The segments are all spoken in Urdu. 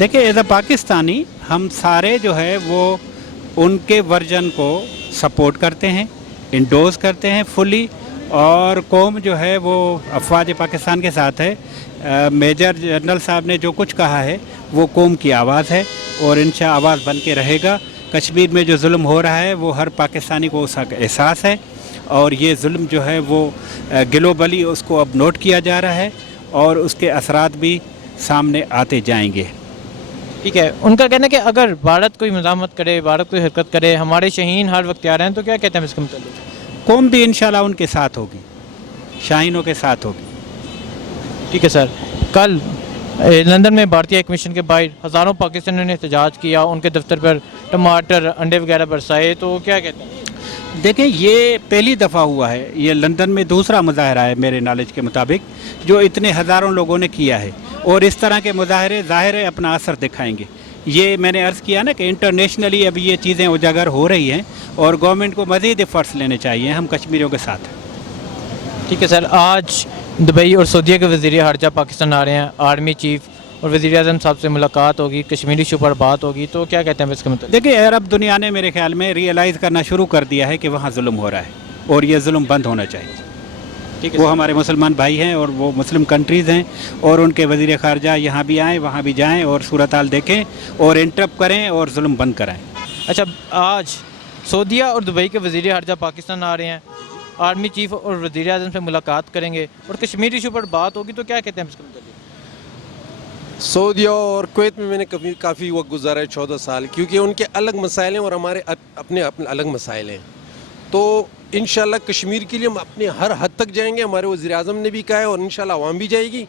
دیکھیں ایز اے پاکستانی ہم سارے جو ہے وہ ان کے ورژن کو سپورٹ کرتے ہیں، انڈورس کرتے ہیں فلی، اور قوم جو ہے وہ افواج پاکستان کے ساتھ ہے۔ میجر جنرل صاحب نے جو کچھ کہا ہے وہ قوم کی آواز ہے اور انشاء آواز بن کے رہے گا۔ کشمیر میں جو ظلم ہو رہا ہے وہ ہر پاکستانی کو اس کا احساس ہے، اور یہ ظلم جو ہے وہ گلوبلی اس کو اب نوٹ کیا جا رہا ہے اور اس کے اثرات بھی سامنے آتے جائیں گے۔ ٹھیک ہے، ان کا کہنا ہے کہ اگر بھارت کوئی مزاحمت کرے، بھارت کوئی حرکت کرے، ہمارے شاہین ہر وقت تیار ہیں، تو کیا کہتے ہیں اس کے متعلق؟ قوم بھی انشاءاللہ ان کے ساتھ ہوگی، شاہینوں کے ساتھ ہوگی۔ ٹھیک ہے سر، کل لندن میں بھارتی ہائی کمیشن کے باہر ہزاروں پاکستانیوں نے احتجاج کیا، ان کے دفتر پر ٹماٹر، انڈے وغیرہ برسائے، تو کیا کہتے ہیں؟ دیکھیں یہ پہلی دفعہ ہوا ہے، یہ لندن میں دوسرا مظاہرہ ہے میرے نالج کے مطابق جو اتنے ہزاروں لوگوں نے کیا ہے، اور اس طرح کے مظاہرے ظاہر ہے اپنا اثر دکھائیں گے۔ یہ میں نے عرض کیا نا کہ انٹرنیشنلی اب یہ چیزیں اجاگر ہو رہی ہیں اور گورنمنٹ کو مزید ایفرٹس لینے چاہیے، ہم کشمیریوں کے ساتھ ہیں۔ ٹھیک ہے سر، آج دبئی اور سعودیہ کے وزیر خارجہ پاکستان آ رہے ہیں، آرمی چیف اور وزیر اعظم صاحب سے ملاقات ہوگی، کشمیری ایشو پر بات ہوگی، تو کیا کہتے ہیں اس کے متعلق؟ دیکھیں عرب دنیا نے میرے خیال میں ریئلائز کرنا شروع کر دیا ہے کہ وہاں ظلم ہو رہا ہے اور یہ ظلم بند ہونا چاہیے۔ ٹھیک ہے، وہ ہمارے مسلمان بھائی ہیں اور وہ مسلم کنٹریز ہیں، اور ان کے وزیر خارجہ یہاں بھی آئیں، وہاں بھی جائیں اور صورتحال دیکھیں اور انٹرپ کریں اور ظلم بند کرائیں۔ اچھا، آج سعودیہ اور دبئی کے وزیر خارجہ پاکستان آ رہے ہیں، آرمی چیف اور وزیر اعظم سے ملاقات کریں گے اور کشمیر ایشو پر بات ہوگی، تو کیا کہتے ہیں اس کے متعلق؟ سعودیہ اور کویت میں نے کافی وقت گزارا ہے، 14 سال، کیونکہ ان کے الگ مسائل ہیں اور ہمارے اپنے الگ مسائل ہیں۔ تو انشاءاللہ کشمیر کے لیے ہم اپنے ہر حد تک جائیں گے، ہمارے وزیر اعظم نے بھی کہا ہے، اور انشاءاللہ عوام بھی جائے گی،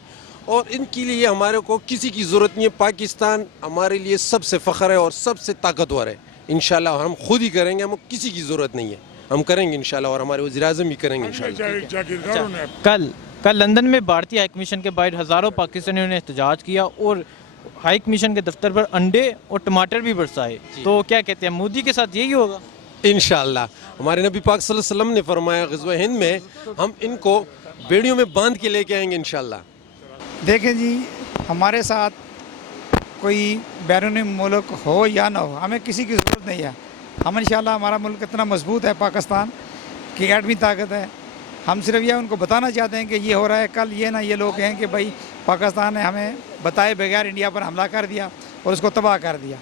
اور ان کے لیے ہمارے کو کسی کی ضرورت نہیں ہے۔ پاکستان ہمارے لیے سب سے فخر ہے اور سب سے طاقتور ہے۔ انشاءاللہ ہم خود ہی کریں گے، ہم کو کسی کی ضرورت نہیں ہے، ہم کریں گے انشاءاللہ، اور ہمارے وزیر اعظم بھی کریں گے انشاءاللہ۔ کل لندن میں بھارتی ہائی کمیشن کے باہر ہزاروں پاکستانیوں نے احتجاج کیا اور ہائی کمیشن کے دفتر پر انڈے اور ٹماٹر بھی برسائے، تو کیا کہتے ہیں مودی کے ساتھ یہی ہوگا؟ انشاءاللہ ہمارے نبی پاک صلی اللہ علیہ وسلم نے فرمایا غزوہ ہند میں ہم ان کو بیڑیوں میں باندھ کے لے کے آئیں گے انشاءاللہ۔ دیکھیں جی، ہمارے ساتھ کوئی بیرون ملک ہو یا نہ ہو، ہمیں کسی کی ضرورت نہیں ہے۔ ہم انشاءاللہ، ہمارا ملک اتنا مضبوط ہے پاکستان کی ایٹمی طاقت ہے، ہم صرف یہ ان کو بتانا چاہتے ہیں کہ یہ ہو رہا ہے۔ کل یہ نہ یہ لوگ کہیں کہ بھائی پاکستان نے ہمیں بتائے بغیر انڈیا پر حملہ کر دیا اور اس کو تباہ کر دیا،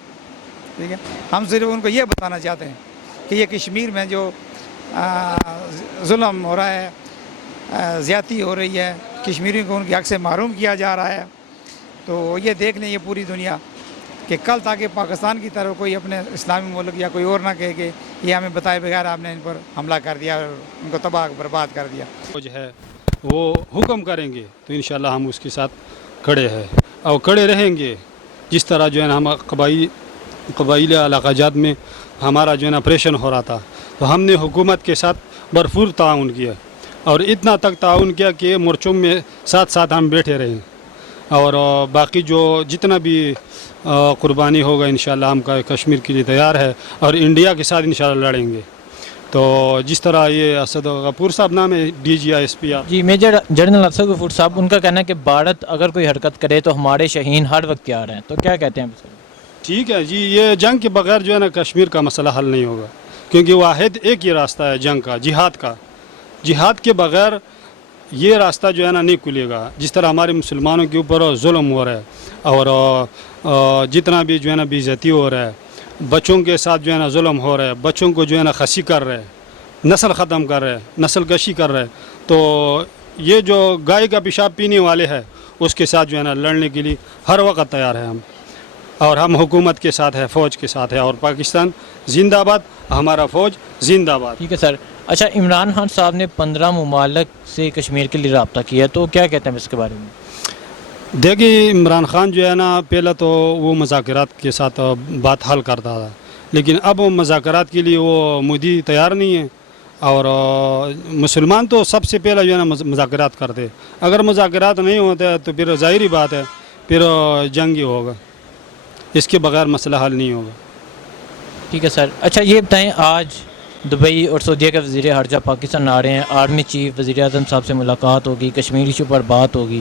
ٹھیک ہے۔ ہم صرف ان کو یہ بتانا چاہتے ہیں کہ یہ کشمیر میں جو ظلم ہو رہا ہے، زیادتی ہو رہی ہے، کشمیریوں کو ان کے حق سے محروم کیا جا رہا ہے، تو یہ دیکھ لیں یہ پوری دنیا کہ کل تاکہ پاکستان کی طرف کوئی اپنے اسلامی ملک یا کوئی اور نہ کہے کہ یہ ہمیں بتائے بغیر آپ نے ان پر حملہ کر دیا اور ان کو تباہ برباد کر دیا۔ جو ہے وہ حکم کریں گے تو انشاءاللہ ہم اس کے ساتھ کھڑے ہیں اور کھڑے رہیں گے۔ جس طرح جو ہے نا ہم قبائلی علاقہ جات میں ہمارا جو ہے نا آپریشن ہو رہا تھا، تو ہم نے حکومت کے ساتھ بھرپور تعاون کیا، اور اتنا تک تعاون کیا کہ مورچوں میں ساتھ ہم بیٹھے رہے، اور باقی جو جتنا بھی قربانی ہوگا انشاءاللہ ہم کا کشمیر کے لیے تیار ہے، اور انڈیا کے ساتھ انشاءاللہ لڑیں گے۔ تو جس طرح یہ اسد غفور صاحب نام ہے ڈی جی ایس پی جی، میجر جنرل اسد غفور صاحب، ان کا کہنا ہے کہ بھارت اگر کوئی حرکت کرے تو ہمارے شاہین ہر وقت تیار ہیں، تو کیا کہتے ہیں؟ ٹھیک ہے جی، یہ جنگ کے بغیر جو ہے نا کشمیر کا مسئلہ حل نہیں ہوگا، کیونکہ واحد ایک ہی راستہ ہے جنگ کا، جہاد کے بغیر یہ راستہ جو ہے نا نہیں کھلے گا۔ جس طرح ہمارے مسلمانوں کے اوپر ظلم ہو رہا ہے اور جتنا بھی جو ہے نا بے عزتی ہو رہا ہے، بچوں کے ساتھ جو ہے نا ظلم ہو رہا ہے، بچوں کو جو ہے نا خسی کر رہے ہیں، نسل ختم کر رہے ہیں، نسل کشی کر رہے ہیں، تو یہ جو گائے کا پیشاب پینے والے ہیں اس کے ساتھ جو ہے نا لڑنے کے لیے ہر وقت تیار ہیں ہم، اور ہم حکومت کے ساتھ ہے، فوج کے ساتھ ہے، اور پاکستان زندہ باد، ہمارا فوج زندہ باد۔ ٹھیک ہے سر، اچھا، عمران خان صاحب نے 15 ممالک سے کشمیر کے لیے رابطہ کیا، تو کیا کہتے ہیں اس کے بارے میں؟ دیکھیے عمران خان جو ہے نا پہلے تو وہ مذاکرات کے ساتھ بات حل کرتا تھا، لیکن اب مذاکرات کے لیے وہ مودی تیار نہیں ہے، اور مسلمان تو سب سے پہلے جو ہے نا مذاکرات کرتے، اگر مذاکرات نہیں ہوتے تو پھر ظاہری بات ہے پھر جنگ ہی ہوگا، اس کے بغیر مسئلہ حل نہیں ہوگا۔ ٹھیک ہے سر، اچھا یہ بتائیں، آج دبئی اور سعودیہ کے وزیر خارجہ پاکستان آ رہے ہیں، آرمی چیف وزیر اعظم صاحب سے ملاقات ہوگی، کشمیر ایشو پر بات ہوگی،